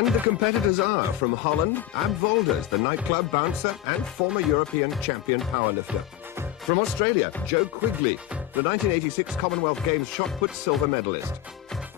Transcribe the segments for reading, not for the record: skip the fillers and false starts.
And the competitors are, from Holland, Ab Volders, the nightclub bouncer and former European champion powerlifter. From Australia, Joe Quigley, the 1986 Commonwealth Games shot put silver medalist.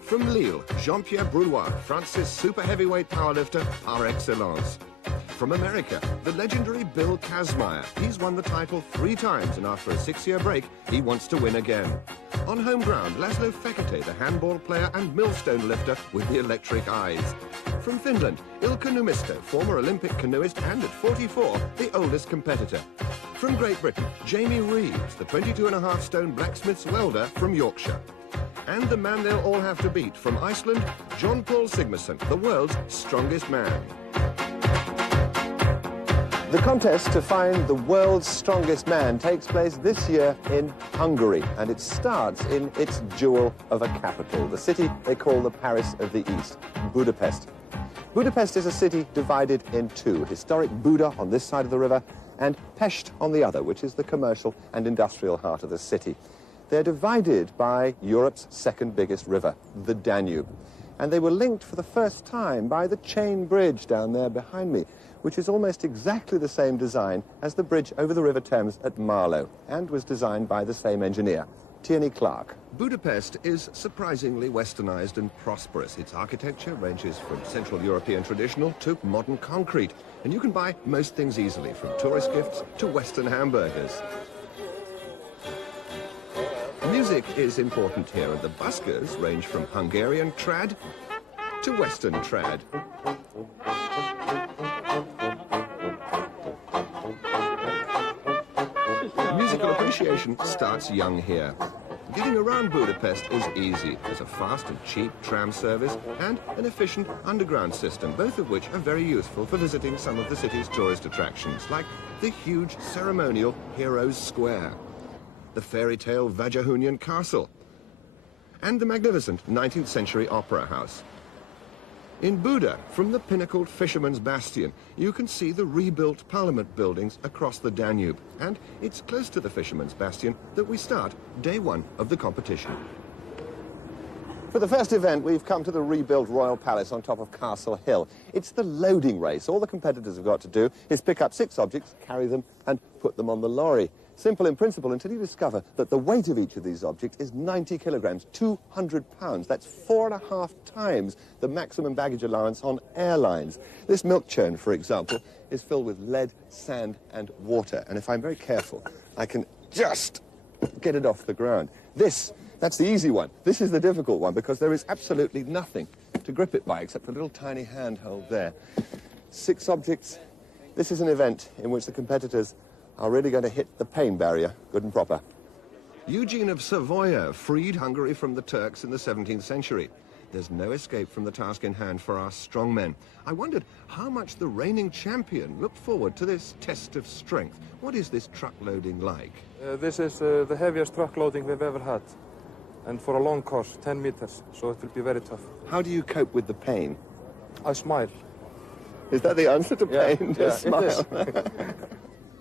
From Lille, Jean-Pierre Brulois, France's super heavyweight powerlifter par excellence. From America, the legendary Bill Kazmaier. He's won the title 3 times, and after a 6-year break, he wants to win again. On home ground, Laszlo Fekete, the handball player and millstone lifter with the electric eyes. From Finland, Ilkka Numisto, former Olympic canoeist and at 44, the oldest competitor. From Great Britain, Jamie Reeves, the 22.5-stone blacksmith's welder from Yorkshire. And the man they'll all have to beat, from Iceland, John Paul Sigmarsson, the world's strongest man. The contest to find the world's strongest man takes place this year in Hungary, and it starts in its jewel of a capital, the city they call the Paris of the East, Budapest. Budapest is a city divided in 2, historic Buda on this side of the river and Pest on the other, which is the commercial and industrial heart of the city. They're divided by Europe's second biggest river, the Danube, and they were linked for the first time by the chain bridge down there behind me, which is almost exactly the same design as the bridge over the River Thames at Marlow, and was designed by the same engineer, Tierney Clark. Budapest is surprisingly westernized and prosperous. Its architecture ranges from Central European traditional to modern concrete, and you can buy most things easily, from tourist gifts to Western hamburgers. Music is important here, and the buskers range from Hungarian trad to Western trad. Musical appreciation starts young here. Getting around Budapest is easy. There's a fast and cheap tram service and an efficient underground system, both of which are very useful for visiting some of the city's tourist attractions, like the huge ceremonial Heroes Square, the fairy tale Vajrahunian Castle, and the magnificent 19th century Opera House. In Buda, from the pinnacled Fisherman's Bastion, you can see the rebuilt Parliament buildings across the Danube. And it's close to the Fisherman's Bastion that we start day 1 of the competition. For the first event, we've come to the rebuilt Royal Palace on top of Castle Hill. It's the loading race. All the competitors have got to do is pick up 6 objects, carry them, and put them on the lorry. Simple in principle until you discover that the weight of each of these objects is 90 kilograms, 200 pounds. That's 4.5 times the maximum baggage allowance on airlines. This milk churn, for example, is filled with lead, sand, and water. And if I'm very careful, I can just get it off the ground. That's the easy one. This is the difficult one because there is absolutely nothing to grip it by except a little tiny handhold there. 6 objects. This is an event in which the competitors are really going to hit the pain barrier good and proper. Eugene of Savoia freed Hungary from the Turks in the 17th century. There's no escape from the task in hand for our strong men. I wondered how much the reigning champion looked forward to this test of strength. What is this truck loading like? This is the heaviest truck loading we've ever had. And for a long course, 10 meters, so it will be very tough. How do you cope with the pain? I smile. Is that the answer to pain? Yeah, Just smile. it is.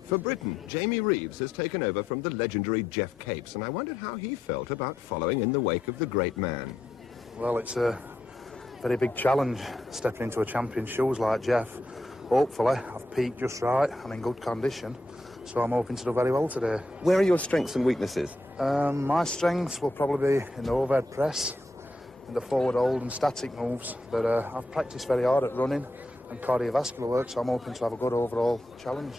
For Britain, Jamie Reeves has taken over from the legendary Geoff Capes, and I wondered how he felt about following in the wake of the great man. Well, it's a very big challenge, stepping into a champion's shoes like Geoff. Hopefully, I've peaked just right, I'm in good condition, so I'm hoping to do very well today. Where are your strengths and weaknesses? My strengths will probably be in the overhead press, in the forward hold and static moves, but I've practiced very hard at running and cardiovascular work, so I'm hoping to have a good overall challenge.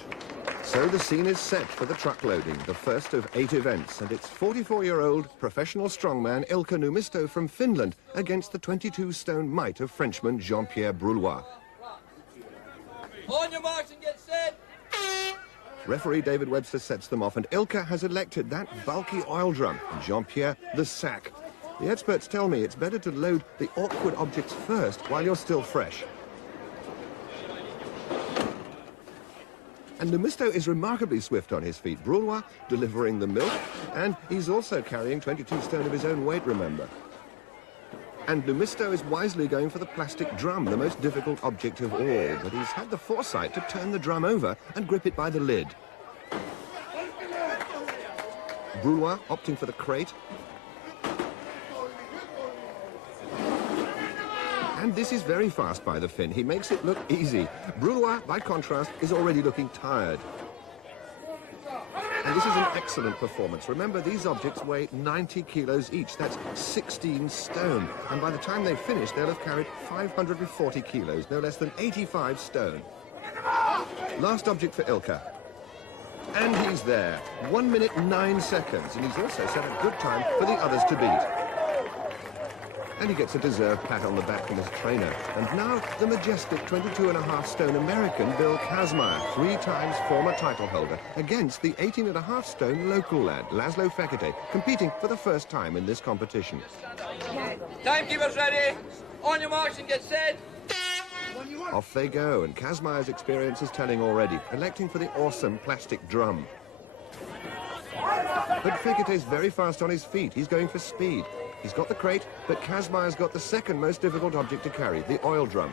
So the scene is set for the truck loading, the first of 8 events, and it's 44-year-old professional strongman Ilkka Numisto from Finland against the 22-stone mite of Frenchman Jean-Pierre Brulois. On your marks and get set! Referee David Webster sets them off, and Ilkka has elected that bulky oil drum, and Jean-Pierre the sack. The experts tell me it's better to load the awkward objects first while you're still fresh. And Numisto is remarkably swift on his feet. Brulois delivering the milk, and he's also carrying 22 stone of his own weight, remember. And Numisto is wisely going for the plastic drum, the most difficult object of all, but he's had the foresight to turn the drum over and grip it by the lid. Brulois opting for the crate. And this is very fast by the Finn. He makes it look easy. Brulois, by contrast, is already looking tired. And this is an excellent performance. Remember, these objects weigh 90 kilos each. That's 16 stone. And by the time they finish, they'll have carried 540 kilos, no less than 85 stone. Last object for Ilka. And he's there. 1 minute 9 seconds. And he's also set a good time for the others to beat. And he gets a deserved pat on the back from his trainer. And now the majestic 22.5 stone American Bill Kazmaier, 3 times former title holder, against the 18.5 stone local lad, Laszlo Fekete, competing for the first time in this competition. Timekeepers ready. On your marks and get set. Off they go, and Kazmaier's experience is telling already, electing for the awesome plastic drum. But Fekete's very fast on his feet. He's going for speed. He's got the crate, but Kazmaier's got the second most difficult object to carry, the oil drum.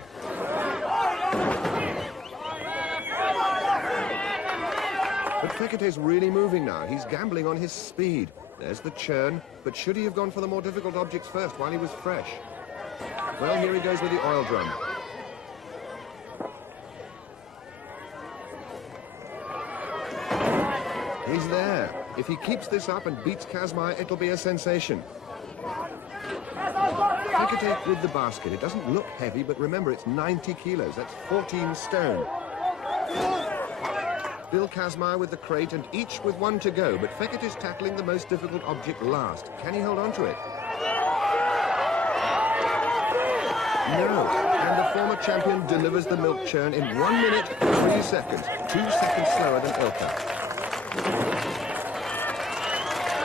But Fekete's really moving now. He's gambling on his speed. There's the churn, but should he have gone for the more difficult objects first while he was fresh? Well, here he goes with the oil drum. He's there. If he keeps this up and beats Kazmaier, it'll be a sensation. Fekete with the basket. It doesn't look heavy, but remember, it's 90 kilos. That's 14 stone. Bill Kazmaier with the crate, and each with 1 to go, but Fekete's tackling the most difficult object last. Can he hold on to it? No. And the former champion delivers the milk churn in 1 minute, 3 seconds. 2 seconds slower than Ilka.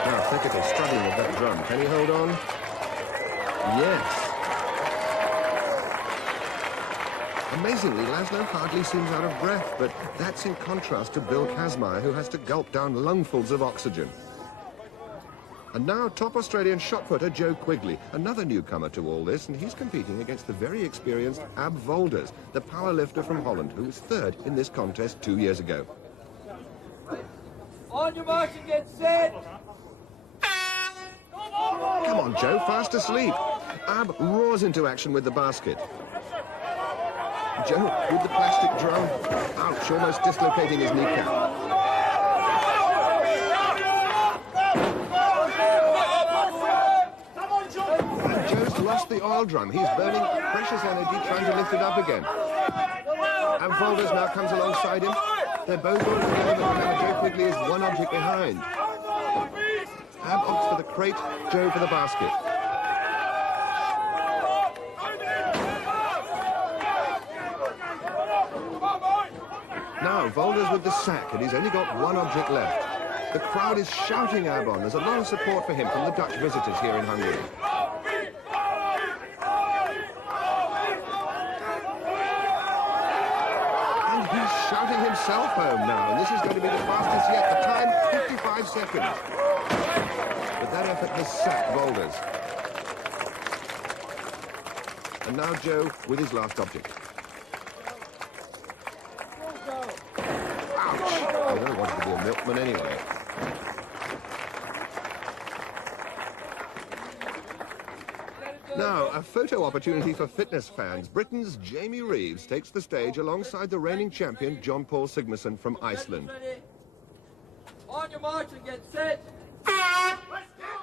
Now, Fekete's struggling with that drum. Can he hold on? Yes. Amazingly, Laszlo hardly seems out of breath, but that's in contrast to Bill Kazmaier, who has to gulp down lungfuls of oxygen. And now, top Australian shot putter Joe Quigley, another newcomer to all this, and he's competing against the very experienced Ab Volders, the powerlifter from Holland, who was 3rd in this contest 2 years ago. On your marks and get set. Come on, Joe, fast asleep. Ab roars into action with the basket. Joe with the plastic drum. Ouch, almost dislocating his kneecap. And Joe's lost the oil drum. He's burning precious energy trying to lift it up again. And Volders now comes alongside him. They're both on together, but now Joe Quigley is 1 object behind. Ab opts for the crate, Joe for the basket. Now, Volders with the sack, and he's only got 1 object left. The crowd is shouting Ab on. There's a lot of support for him from the Dutch visitors here in Hungary. And he's shouting himself home now, and this is going to be the fastest yet. The time, 55 seconds. But that effort has sacked Volders. And now Joe with his last object. Ouch! I don't want to be a milkman anyway. Now, a photo opportunity for fitness fans. Britain's Jamie Reeves takes the stage alongside the reigning champion John Paul Sigmarsson from Iceland. On your marks and get set.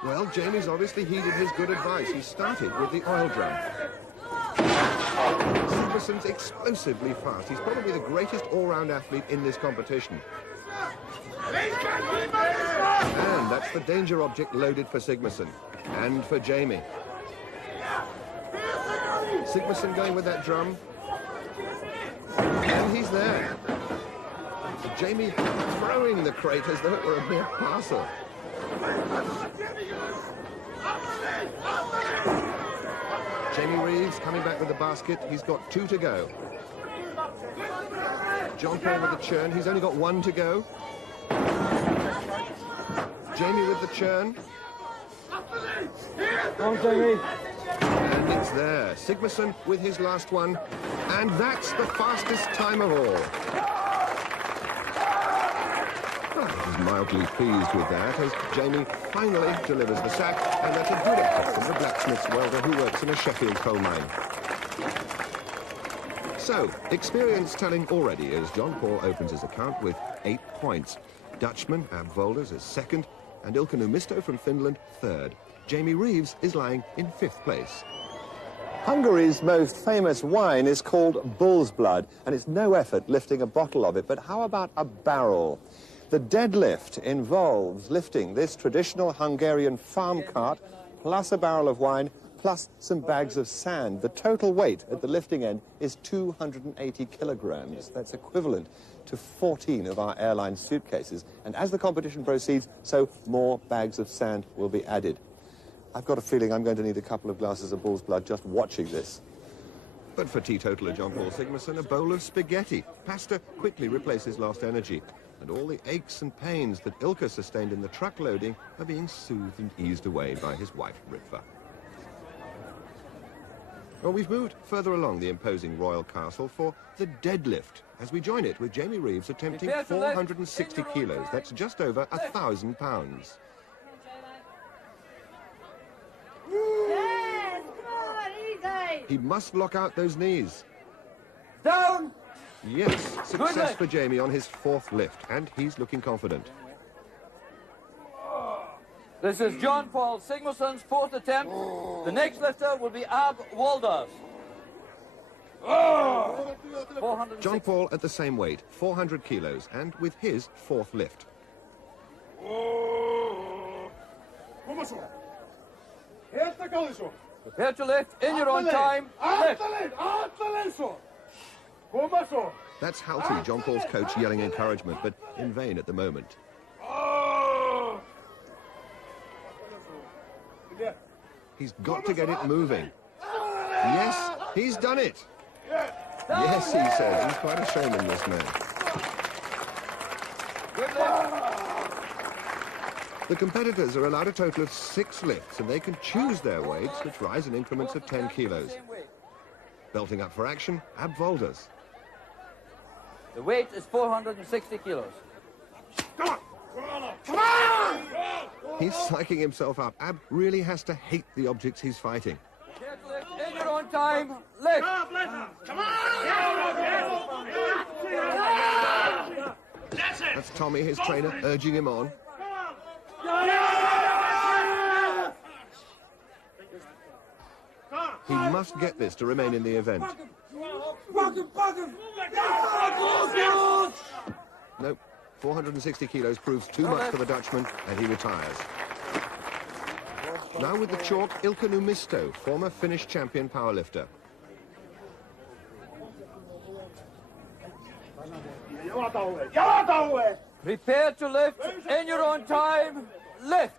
Well, Jamie's obviously heeded his good advice. He started with the oil drum. Sigmarsson's explosively fast. He's probably the greatest all-round athlete in this competition. And that's the danger object loaded for Sigmarsson. And for Jamie. Sigmarsson going with that drum. And he's there. Jamie throwing the crate as though it were a mere parcel. Jamie Reeves coming back with the basket. He's got 2 to go. John Paul with the churn. He's only got 1 to go. Jamie with the churn. Come on, Jamie. And it's there. Sigmarsson with his last one. And that's the fastest time of all. He's mildly pleased with that as Jamie finally delivers the sack, and that's a good effort from the blacksmith's welder who works in a Sheffield coal mine. So, experience telling already as John Paul opens his account with 8 points. Dutchman Ab Wolders is second, and Ilkka Numisto from Finland third. Jamie Reeves is lying in 5th place. Hungary's most famous wine is called Bull's Blood, and it's no effort lifting a bottle of it, but how about a barrel? The deadlift involves lifting this traditional Hungarian farm cart, plus a barrel of wine, plus some bags of sand. The total weight at the lifting end is 280 kilograms. That's equivalent to 14 of our airline suitcases. And as the competition proceeds, so more bags of sand will be added. I've got a feeling I'm going to need a couple of glasses of Bull's Blood just watching this. But for teetotaler John Paul Sigmarsson, a bowl of spaghetti. Pasta quickly replaces lost energy. And all the aches and pains that Ilkka sustained in the truck loading are being soothed and eased away by his wife, Ritva. Well, we've moved further along the imposing royal castle for the deadlift, as we join it with Jamie Reeves attempting 460 kilos. That's just over 1,000 pounds. Yes, come on, easy. He must lock out those knees. Down! Yes, success lift. for Jamie on his 4th lift, and he's looking confident. This is John Paul Sigmarsson's 4th attempt. The next lifter will be Ab Wolders. John Paul at the same weight, 400 kilos, and with his 4th lift. Prepare to lift in your own time. Lift. That's Halti, John Paul's coach, yelling encouragement, but in vain at the moment. He's got to get it moving. Yes, he's done it. Yes, he says. He's quite a showman, this man. Good lift. The competitors are allowed a total of 6 lifts, and they can choose their weights, which rise in increments of 10 kilos. Belting up for action, Ab Wolders. The weight is 460 kilos. He's psyching himself up. Ab really has to hate the objects he's fighting. Prepare to lift in your own time. Lift. That's Tommy, his trainer, urging him on. He must get this to remain in the event. Nope, 460 kilos proves too much for the Dutchman, and he retires. Now with the chalk, Ilkka Numisto, former Finnish champion powerlifter. Prepare to lift in your own time. Lift.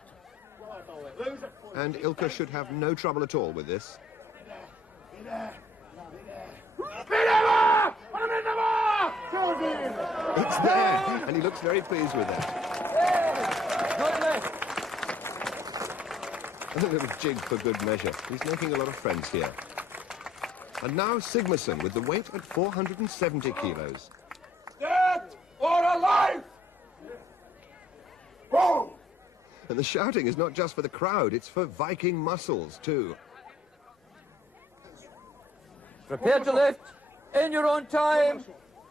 And Ilkka should have no trouble at all with this. It's there, and he looks very pleased with that. Good lift. And a little jig for good measure. He's making a lot of friends here. And now Sigmarsson with the weight at 470 kilos. Dead or alive? Whoa! And the shouting is not just for the crowd, it's for Viking muscles too. Prepare to lift in your own time.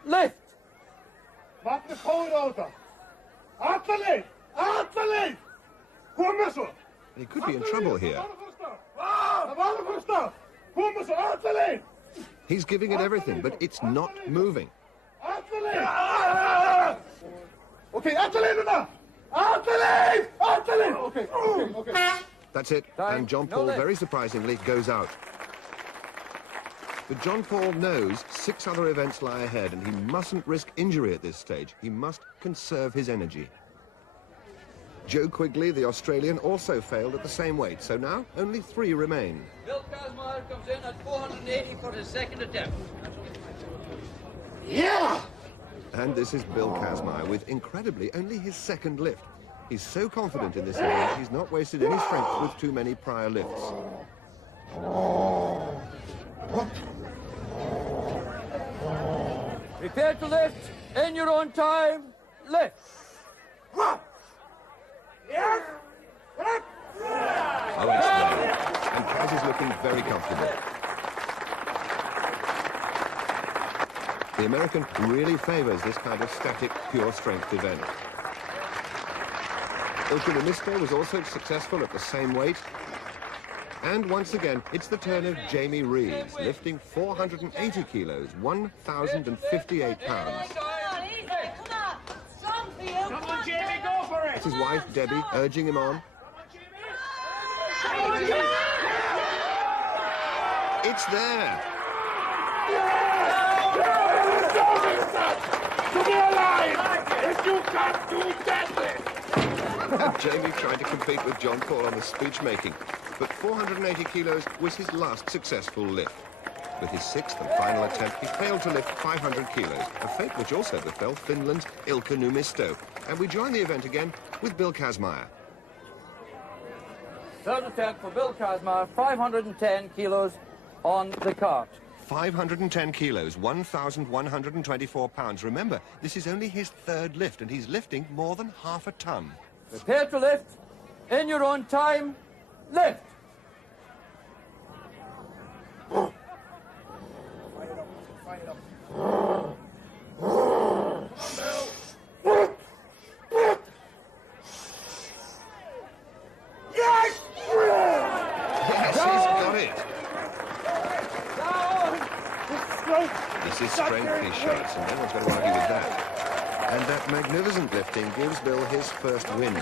Lift. Magnus Hohenroder. Atterley! Atterley! Kom med så! He could be in trouble here. Kom med så! Atterley! He's giving it everything, but it's not moving. Atterley! Okay, Atterley nu då! Atterley! Atterley! Okay, okay, okay. That's it, and John Paul, very surprisingly, goes out. But John Paul knows 6 other events lie ahead, and he mustn't risk injury at this stage. He must conserve his energy. Joe Quigley, the Australian, also failed at the same weight, so now only 3 remain. Bill Kazmaier comes in at 480 for his second attempt. Yeah! And this is Bill Kazmaier with, incredibly, only his second lift. He's so confident in this event, he's not wasted any strength with too many prior lifts. Prepare to lift in your own time. Lift. Oh, it's there. And Kaz is looking very comfortable. The American really favors this kind of static, pure strength event. Ilkka Niemisto was also successful at the same weight. And once again, it's the turn of Jamie Reeves, lifting 480 kilos, 1,058 pounds. Come on, Jamie, go for it! It's his wife, Debbie, urging him on. It's there! To be alive! If you can't do deadlift! And Jamie tried to compete with John Paul on the speech making, but 480 kilos was his last successful lift. With his sixth and final attempt, he failed to lift 500 kilos, a fate which also befell Finland's Ilkka Niemisto. And we join the event again with Bill Kazmaier. Third attempt for Bill Kazmaier, 510 kilos on the cart. 510 kilos, 1,124 pounds. Remember, this is only his third lift, and he's lifting more than half a ton. Prepare to lift. In your own time, lift. Yes, he's got it. This is strength, he shouts, and no one's going to argue with that. And that magnificent lifting gives Bill his first win.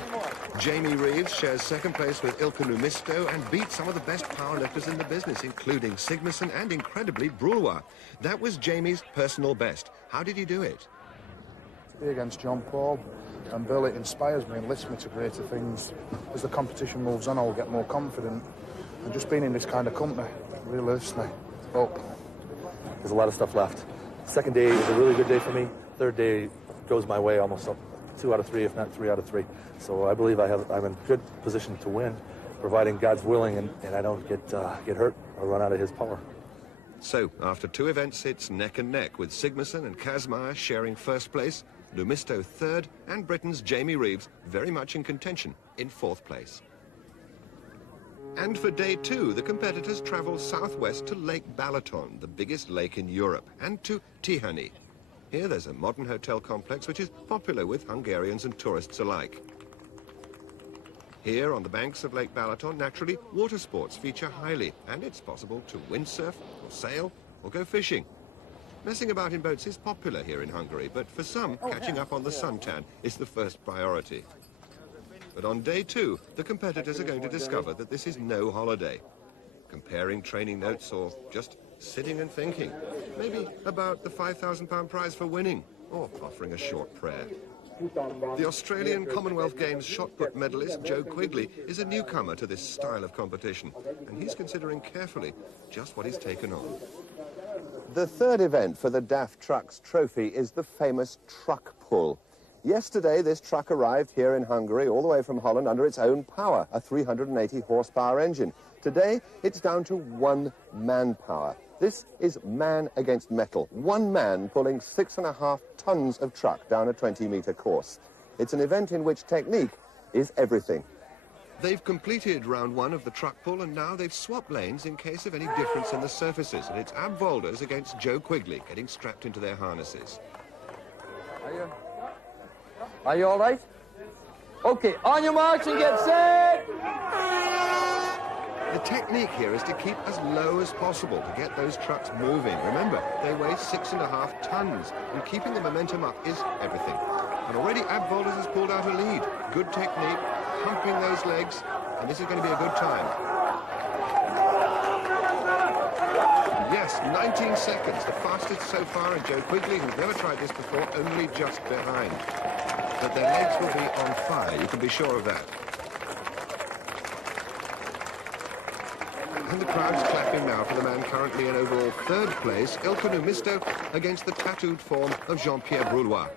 Jamie Reeves shares second place with Ilkka Niemisto and beats some of the best powerlifters in the business, including Sigmarsson and, incredibly, Brulwa. That was Jamie's personal best. How did he do it? To be against John Paul and Bill, it inspires me and lifts me to greater things. As the competition moves on, I'll get more confident. And just being in this kind of company really lifts me up. There's a lot of stuff left. Second day is a really good day for me. Third day goes my way almost up 2 out of 3, if not 3 out of 3. So I believe I'm in good position to win, providing God's willing and I don't get hurt or run out of his power. So, after 2 events, it's neck and neck, with Sigmarsson and Kazmaier sharing first place, Niemisto third, and Britain's Jamie Reeves very much in contention in 4th place. And for day 2, the competitors travel southwest to Lake Balaton, the biggest lake in Europe, and to Tihany. Here there's a modern hotel complex which is popular with Hungarians and tourists alike. Here on the banks of Lake Balaton, naturally, water sports feature highly, and it's possible to windsurf, or sail, or go fishing. Messing about in boats is popular here in Hungary, but for some, catching up on the suntan is the first priority. But on day 2, the competitors are going to discover that this is no holiday. Comparing training notes or just sitting and thinking. Maybe about the £5,000 prize for winning, or offering a short prayer. The Australian Commonwealth Games shot put medalist Joe Quigley is a newcomer to this style of competition, and he's considering carefully just what he's taken on. The third event for the DAF Trucks Trophy is the famous truck pull. Yesterday, this truck arrived here in Hungary, all the way from Holland, under its own power, a 380 horsepower engine. Today, it's down to 1 manpower. This is man against metal. 1 man pulling 6.5 tons of truck down a 20-meter course. It's an event in which technique is everything. They've completed round 1 of the truck pull, and now they've swapped lanes in case of any difference in the surfaces. And it's Ab Volders against Joe Quigley getting strapped into their harnesses. Are you all right? Okay, on your march and get set! The technique here is to keep as low as possible to get those trucks moving. Remember, they weigh 6.5 tons, and keeping the momentum up is everything. And already Ab Volders has pulled out a lead. Good technique, pumping those legs, and this is going to be a good time. Yes, 19 seconds, the fastest so far, and Joe Quigley, who's never tried this before, only just behind. But their legs will be on fire, you can be sure of that. And the crowd's clapping now for the man currently in overall 3rd place, Ilkka Niemisto, against the tattooed form of Jean-Pierre Brulwa.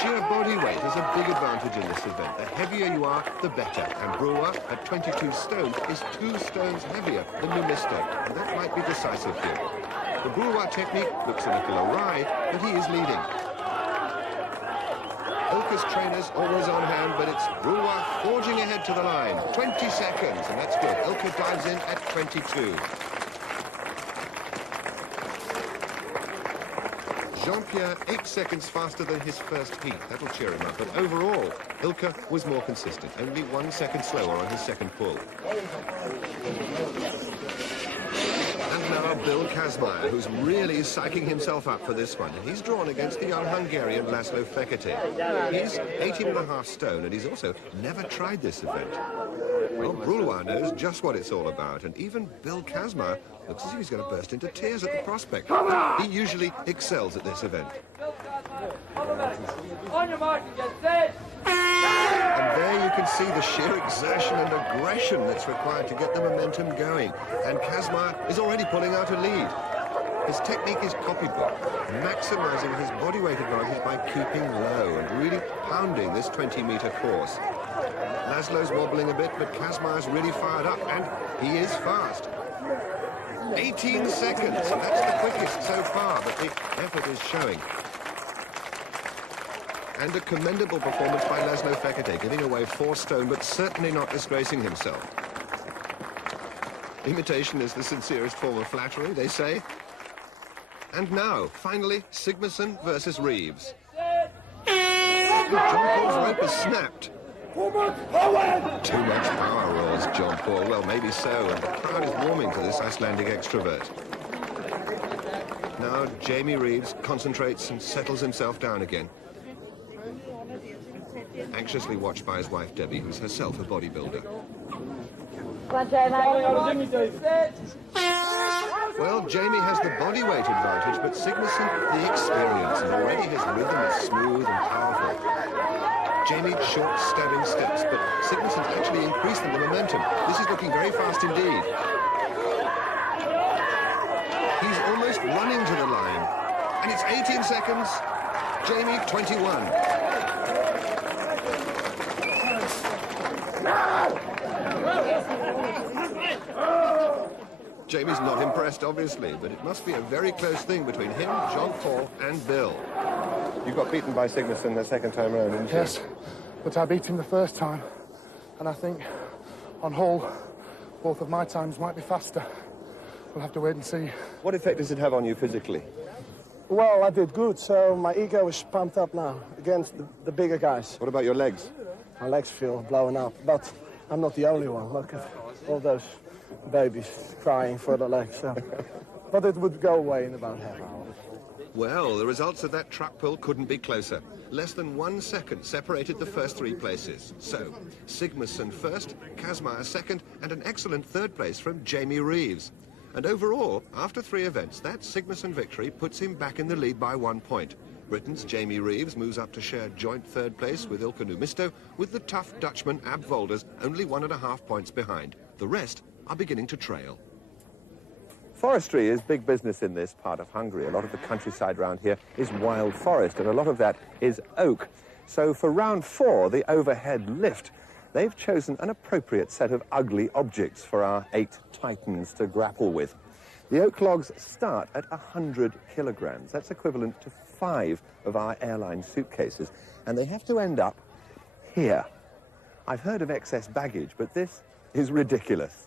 Sheer body weight is a big advantage in this event. The heavier you are, the better. And Brulwa, at 22 stone, is 2 stones heavier than Niemisto, and that might be decisive here. The Brulwa technique looks a little awry, but he is leading. Ilkka's trainers always on hand, but it's Brulwa forging ahead to the line. 20 seconds, and that's good. Ilkka dives in at 22. Jean-Pierre 8 seconds faster than his first heat. That'll cheer him up. But overall, Ilka was more consistent, only 1 second slower on his second pull. And now Bill Kazmaier, who's really psyching himself up for this one. And he's drawn against the young Hungarian Laszlo Fekete. He's 18.5 stone, and he's also never tried this event. Well, Brulois knows just what it's all about, and even Bill Kazmaier looks as if he's going to burst into tears at the prospect. He usually excels at this event. On your mark, get set. And there you can see the sheer exertion and aggression that's required to get the momentum going. And Kazmaier is already pulling out a lead. His technique is copybook, maximizing his body weight advantage by keeping low and really pounding this 20-meter course. Laszlo's wobbling a bit, but Kazmaier's really fired up, and he is fast. 18 seconds, that's the quickest so far, but the effort is showing. And a commendable performance by Laszlo Fekete, giving away 4 stone, but certainly not disgracing himself. Imitation is the sincerest form of flattery, they say. And now, finally, Sigmarsson versus Reeves. John Paul's rope has snapped. Too much power! Too much power, roars John Paul. Well, maybe so, and the crowd is warming to this Icelandic extrovert. Now, Jamie Reeves concentrates and settles himself down again. Anxiously watched by his wife, Debbie, who's herself a bodybuilder. Well, Jamie has the body weight advantage, but Sigmarsson the experience, and already his rhythm is smooth and powerful. Jamie short stabbing steps, but Sigmarsson's actually increasing the momentum. This is looking very fast indeed. He's almost running to the line, and it's 18 seconds. Jamie 21. Jamie's not impressed, obviously, but it must be a very close thing between him, John Paul, and Bill. You got beaten by Sigmarsson the second time around, didn't you? Yes, but I beat him the first time, and I think on whole, both of my times might be faster. We'll have to wait and see. What effect does it have on you physically? Well, I did good, so my ego is pumped up now against the bigger guys. What about your legs? My legs feel blowing up, but I'm not the only one. Look at all those babies crying for the legs. So. But it would go away in about half an hour. Well, the results of that truck pull couldn't be closer. Less than 1 second separated the first 3 places. So, Sigmarsson first, Kazmaier second, and an excellent third place from Jamie Reeves. And overall, after 3 events, that Sigmarsson victory puts him back in the lead by 1 point. Britain's Jamie Reeves moves up to share joint third place with Ilkka Numisto, with the tough Dutchman Ab Volders only 1.5 points behind. The rest are beginning to trail. Forestry is big business in this part of Hungary. A lot of the countryside around here is wild forest, and a lot of that is oak. So for round 4, the overhead lift, they've chosen an appropriate set of ugly objects for our 8 titans to grapple with. The oak logs start at 100 kilograms. That's equivalent to 5 of our airline suitcases, and they have to end up here. I've heard of excess baggage, but this is ridiculous.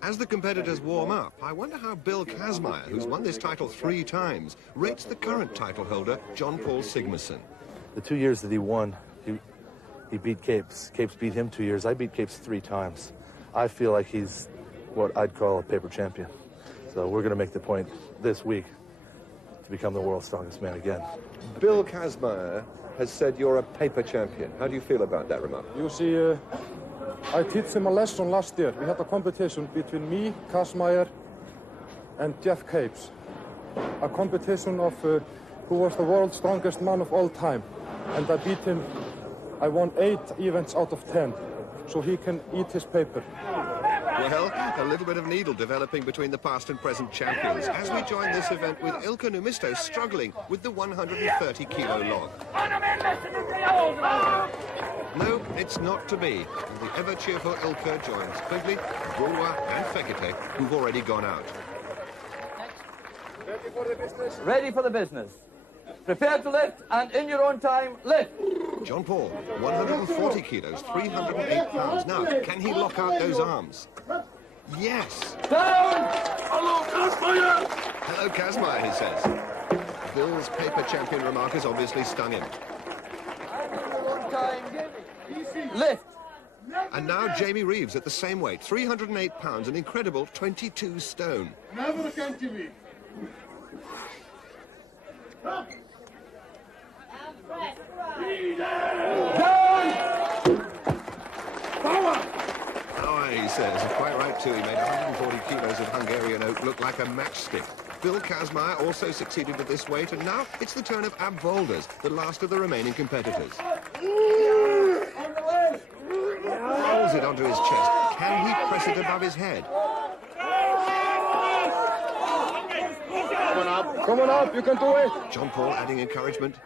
As the competitors warm up, I wonder how Bill Kazmaier, who's won this title 3 times, rates the current title holder, John Paul Sigmarsson. The 2 years that he won, he beat Capes. Capes beat him 2 years. I beat Capes 3 times. I feel like he's what I'd call a paper champion. So we're going to make the point this week to become the world's strongest man again. Bill Kazmaier has said you're a paper champion. How do you feel about that remark? You see, I teach him a lesson last year. We had a competition between me, Kazmaier, and Jeff Capes. A competition of who was the world's strongest man of all time. And I beat him. I won 8 events out of 10, so he can eat his paper. Well, a little bit of needle developing between the past and present champions as we join this event with Ilkka Numisto struggling with the 130-kilo log. No, it's not to be. The ever-cheerful Ilkka joins Quigley, Brulois and Fekete, who've already gone out. Ready for the business. Prepare to lift, and in your own time, lift. John Paul, 140 kilos, 308 pounds. Now, can he lock out those arms? Yes! Down! Hello, Kazmaier! Hello, Kazmaier, he says. Bill's paper champion remark has obviously stung him. Lift. And now Jamie Reeves at the same weight, 308 pounds, an incredible 22 stone. Never come to me. Power, he says. Quite right, too. He made 140 kilos of Hungarian oak look like a matchstick. Bill Kazmaier also succeeded at this weight, and now it's the turn of Ab Volders, the last of the remaining competitors. Rolls it onto his chest. Can he press it above his head? Come on up, you can do it. John Paul adding encouragement.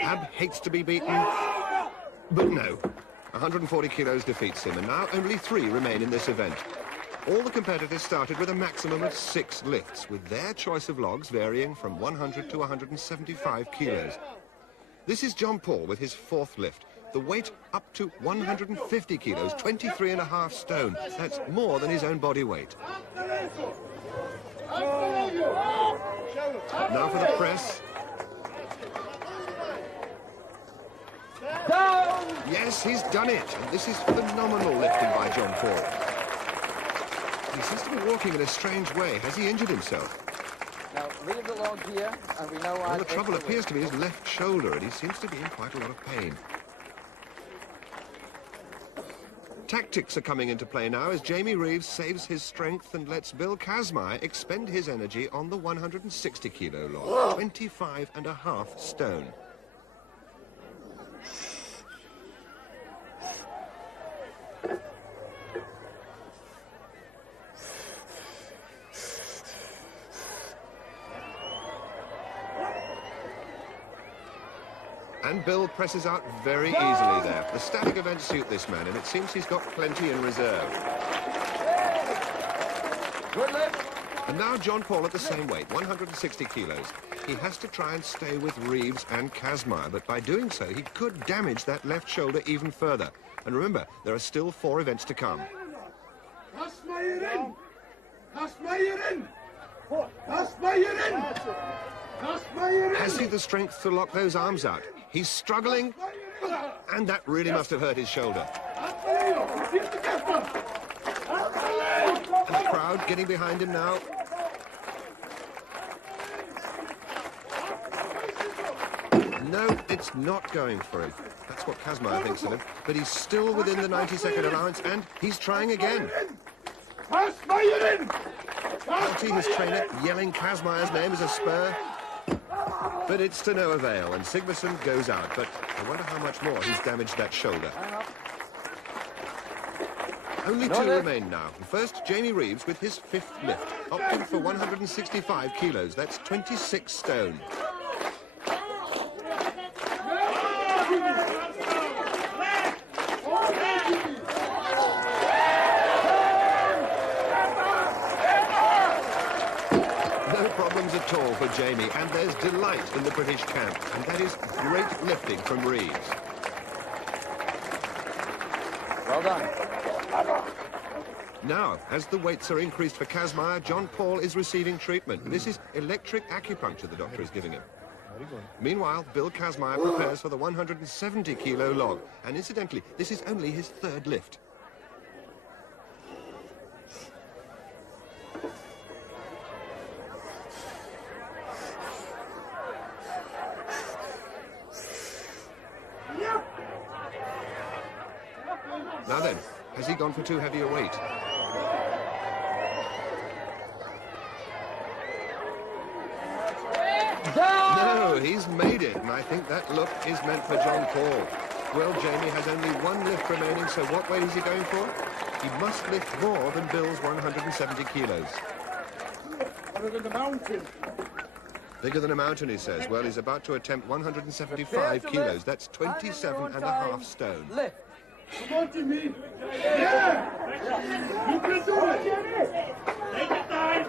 Ab hates to be beaten, but no. 140 kilos defeats him, and now only 3 remain in this event. All the competitors started with a maximum of 6 lifts, with their choice of logs varying from 100 to 175 kilos. This is John Paul with his 4th lift. The weight up to 150 kilos, 23.5 stone. That's more than his own body weight. Now for the press. Yes, he's done it. And this is phenomenal lifting by John Paul. He seems to be walking in a strange way. Has he injured himself? Now, leave the log here, and we know Well, the trouble appears to be his left shoulder, and he seems to be in quite a lot of pain. Tactics are coming into play now as Jamie Reeves saves his strength and lets Bill Kazmaier expend his energy on the 160 kilo log, 25.5 stone. And Bill presses out very easily there. The static events suit this man, and it seems he's got plenty in reserve. Good lift. And now John Paul at the same weight, 160 kilos. He has to try and stay with Reeves and Kazmaier, but by doing so, he could damage that left shoulder even further. And remember, there are still 4 events to come. Kazmaier in! Kazmaier in! Kazmaier in! Kazmaier in! Has he the strength to lock those arms out? He's struggling, and that really must have hurt his shoulder. And the crowd getting behind him now. No, it's not going for him. That's what Kazmaier thinks of him. But he's still within the 90-second allowance, and he's trying again. Kazmaier in! Alty, his trainer, yelling Kazmaier's name as a spur. But it's to no avail, and Sigmarsson goes out. But I wonder how much more he's damaged that shoulder. Only 2 remain now. First, Jamie Reeves with his 5th lift, opting for 165 kilos. That's 26 stone. At all for Jamie, and there's delight in the British camp, and that is great lifting from Reeves. Well done. Now, as the weights are increased for Kazmaier, John Paul is receiving treatment. This is electric acupuncture the doctor is giving him. Meanwhile, Bill Kazmaier prepares for the 170 kilo log, and incidentally, this is only his 3rd lift. Now then, has he gone for too heavy a weight? No, he's made it, and I think that look is meant for John Paul. Well, Jamie has only 1 lift remaining, so what weight is he going for? He must lift more than Bill's 170 kilos. Bigger than the mountain. Bigger than a mountain, he says. Well, he's about to attempt 175 kilos. That's 27.5 stone. Lift. Come on to me. Yeah! You can do it! Take your time!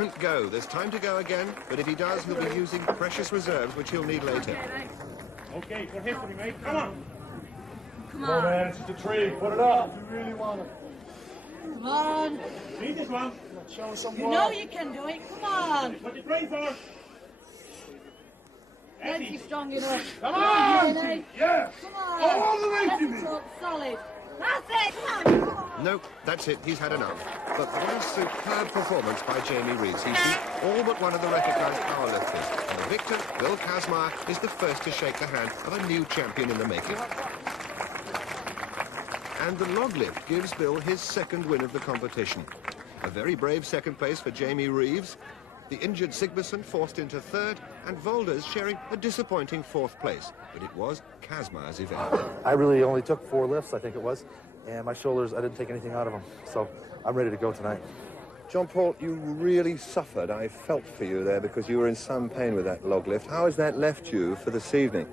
won't go. There's time to go again, but if he does, he'll be using precious reserves, which he'll need later. Okay, good hit for me, mate. Come on. Come Come on, on. man. It's just a tree. Put it up. You really want it. Come on. Need this one. Show us some You know you can do it. Come on. What you praying for? Plenty strong enough. Come on! Eddie. Yeah! Come on. All the way to That's me. solid. That's it. Come on. No, that's it. He's had enough. But what a superb performance by Jamie Reeves. He's beat all but one of the recognised powerlifters. And the victor, Bill Kazmaier, is the first to shake the hand of a new champion in the making. And the log lift gives Bill his second win of the competition. A very brave second place for Jamie Reeves. The injured Sigmarsson forced into third, and Volders sharing a disappointing fourth place. But it was Kazmaier's event. I really only took 4 lifts, I think it was, and my shoulders, I didn't take anything out of them. So I'm ready to go tonight. John Paul, you really suffered. I felt for you there because you were in some pain with that log lift. How has that left you for this evening?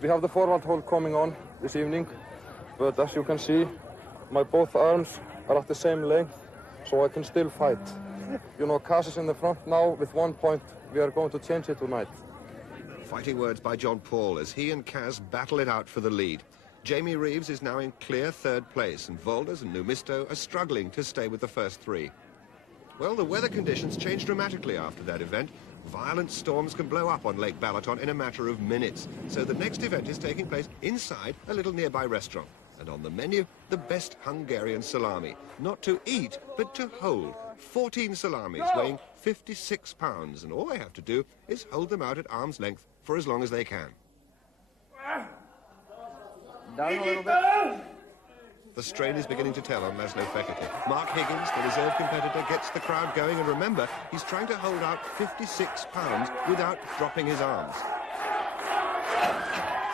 We have the forward hold coming on this evening, but as you can see, my both arms are at the same length, so I can still fight. You know, Kaz is in the front now with 1 point. We are going to change it tonight. Fighting words by John Paul as he and Kaz battle it out for the lead. Jamie Reeves is now in clear third place, and Volders and Numisto are struggling to stay with the first 3. Well, the weather conditions changed dramatically after that event. Violent storms can blow up on Lake Balaton in a matter of minutes. So the next event is taking place inside a little nearby restaurant. And on the menu, the best Hungarian salami. Not to eat, but to hold. 14 salamis weighing 56 pounds, and all they have to do is hold them out at arm's length for as long as they can. Down a little bit. The strain is beginning to tell on Laszlo Fekete. Mark Higgins, the reserve competitor, gets the crowd going, and remember, he's trying to hold out 56 pounds without dropping his arms.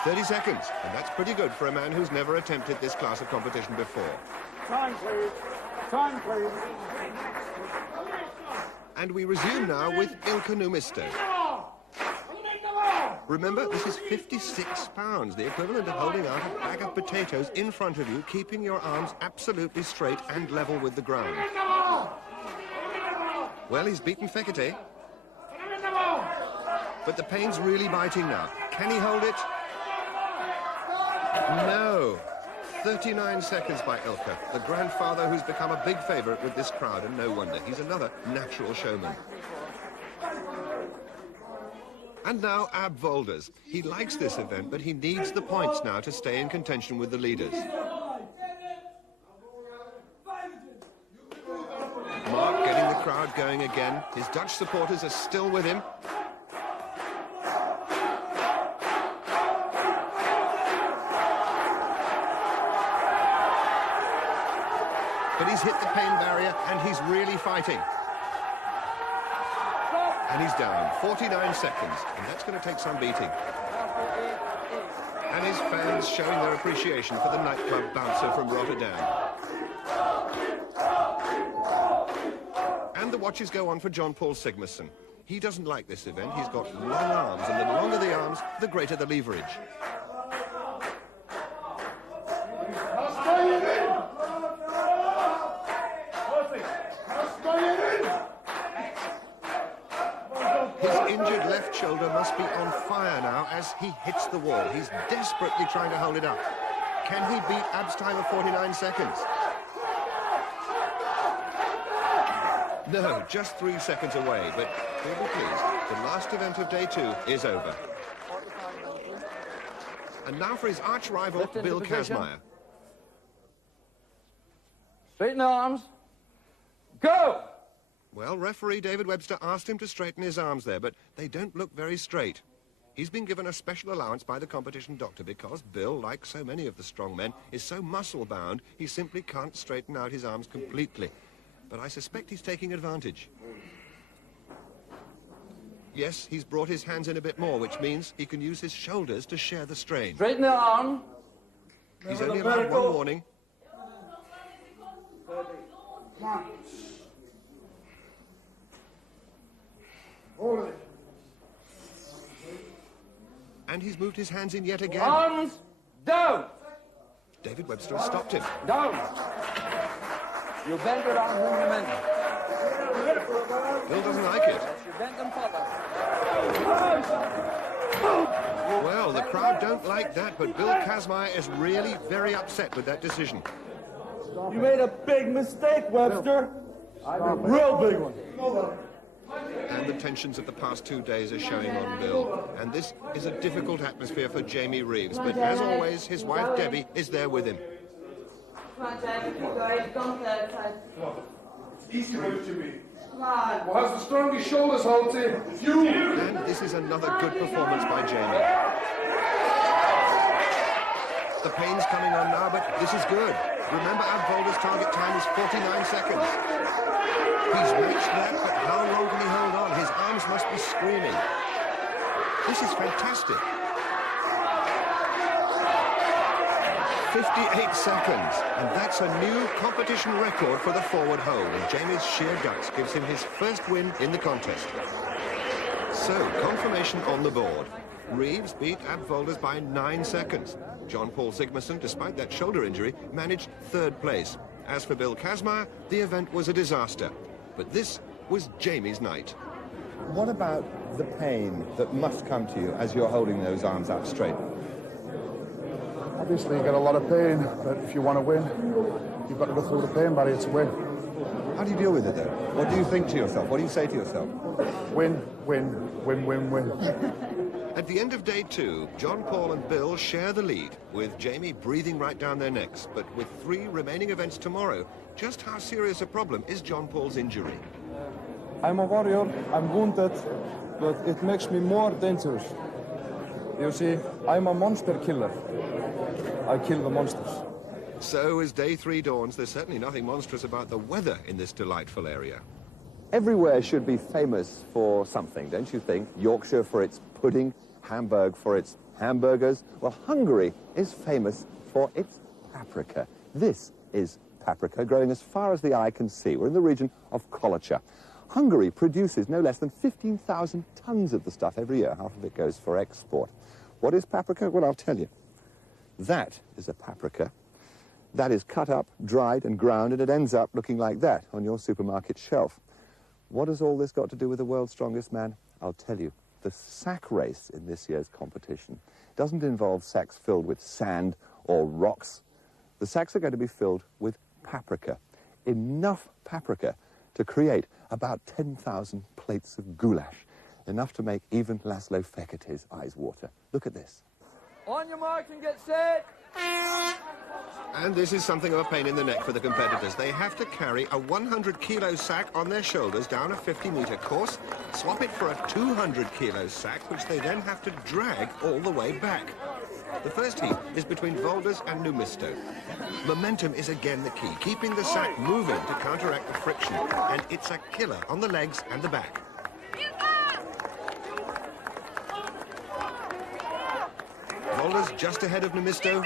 30 seconds, and that's pretty good for a man who's never attempted this class of competition before. Time, please. Time, please. And we resume now with Ilkka Numisto. Remember, this is 56 pounds, the equivalent of holding out a bag of potatoes in front of you, keeping your arms absolutely straight and level with the ground. Well, he's beaten Fekete. But the pain's really biting now. Can he hold it? No. 39 seconds by Ilkka, the grandfather who's become a big favourite with this crowd, and no wonder. He's another natural showman. And now Ab Volders. He likes this event, but he needs the points now to stay in contention with the leaders. Mark getting the crowd going again. His Dutch supporters are still with him. But he's hit the pain barrier, and he's really fighting. And he's down. 49 seconds, and that's going to take some beating. And his fans showing their appreciation for the nightclub bouncer from Rotterdam. And the watches go on for John Paul Sigmarsson. He doesn't like this event. He's got long arms, and the longer the arms, the greater the leverage. Injured left shoulder must be on fire now as he hits the wall. He's desperately trying to hold it up. Can he beat Ab's time of 49 seconds? No, just 3 seconds away, but we'll be pleased. The last event of day 2 is over. And now for his arch-rival, Bill Kazmaier. Straighten the arms. Go! Well, referee David Webster asked him to straighten his arms there, but they don't look very straight. He's been given a special allowance by the competition doctor because Bill, like so many of the strong men, is so muscle-bound he simply can't straighten out his arms completely. But I suspect he's taking advantage. Yes, he's brought his hands in a bit more, which means he can use his shoulders to share the strain. Straighten the arm. He's only allowed one warning. And he's moved his hands in yet again. Arms down. David Webster has stopped him. Down. You bend your arms in the middle. Bill doesn't like it. Well, the crowd don't like that, but Bill Kazmaier is really very upset with that decision. You made a big mistake, Webster. Real big one. And the tensions of the past 2 days are showing on Bill. And this is a difficult atmosphere for Jamie Reeves. But as always, his wife Debbie is there with him. Come on, Jamie, you guys, don't get outside. Easy with Jimmy. Come on. Well, has the strongest shoulders, Holty? You! And this is another good performance by Jamie. The pain's coming on now, but this is good. Remember, Abvolder's target time is 49 seconds. He's reached that, but how long can he hold on? His arms must be screaming. This is fantastic. 58 seconds, and that's a new competition record for the forward hold, and Jamie's sheer guts gives him his first win in the contest. So, confirmation on the board. Reeves beat Abvolders by 9 seconds. John Paul Sigmarsson, despite that shoulder injury, managed 3rd place. As for Bill Kazmaier, the event was a disaster. But this was Jamie's night. What about the pain that must come to you as you're holding those arms out straight? Obviously, you get a lot of pain, but if you want to win, you've got to go through the pain barrier to win. How do you deal with it, though? What do you think to yourself? What do you say to yourself? Win, win, win, win, win. At the end of day 2, John Paul and Bill share the lead, with Jamie breathing right down their necks. But with 3 remaining events tomorrow, just how serious a problem is John Paul's injury? I'm a warrior, I'm wounded, but it makes me more dangerous. You see, I'm a monster killer. I kill the monsters. So as day 3 dawns, there's certainly nothing monstrous about the weather in this delightful area. Everywhere should be famous for something, don't you think? Yorkshire for its pudding, Hamburg for its hamburgers. Well, Hungary is famous for its paprika. This is paprika growing as far as the eye can see. We're in the region of Kolocha. Hungary produces no less than 15,000 tons of the stuff every year. Half of it goes for export. What is paprika? Well, I'll tell you. That is a paprika. That is cut up, dried and ground, and it ends up looking like that on your supermarket shelf. What has all this got to do with the world's strongest man? I'll tell you. The sack race in this year's competition doesn't involve sacks filled with sand or rocks. The sacks are going to be filled with paprika. Enough paprika to create about 10,000 plates of goulash. Enough to make even Laszlo Fekete's eyes water. Look at this. On your mark and get set. And this is something of a pain in the neck for the competitors. They have to carry a 100-kilo sack on their shoulders down a 50-meter course, swap it for a 200-kilo sack, which they then have to drag all the way back. The first heat is between Volders and Numisto. Momentum is again the key, keeping the sack moving to counteract the friction, and it's a killer on the legs and the back. Volders just ahead of Numisto,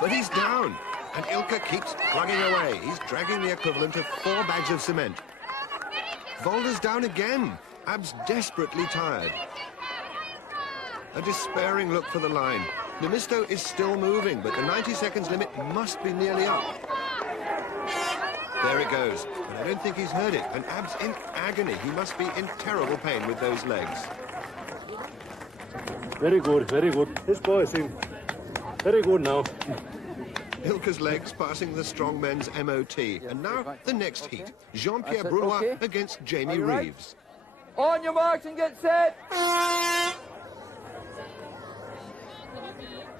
but he's down, and Ilka keeps plugging away. He's dragging the equivalent of 4 bags of cement. Volders down again. Ab's desperately tired. A despairing look for the line. Numisto is still moving, but the 90 seconds limit must be nearly up. There it goes, but I don't think he's heard it, and Ab's in agony. He must be in terrible pain with those legs. Very good, very good. This boy is very good now. Ilka's legs passing the strong men's MOT. And now the next heat. Jean-Pierre Brulois against Jamie Reeves. On your marks and get set.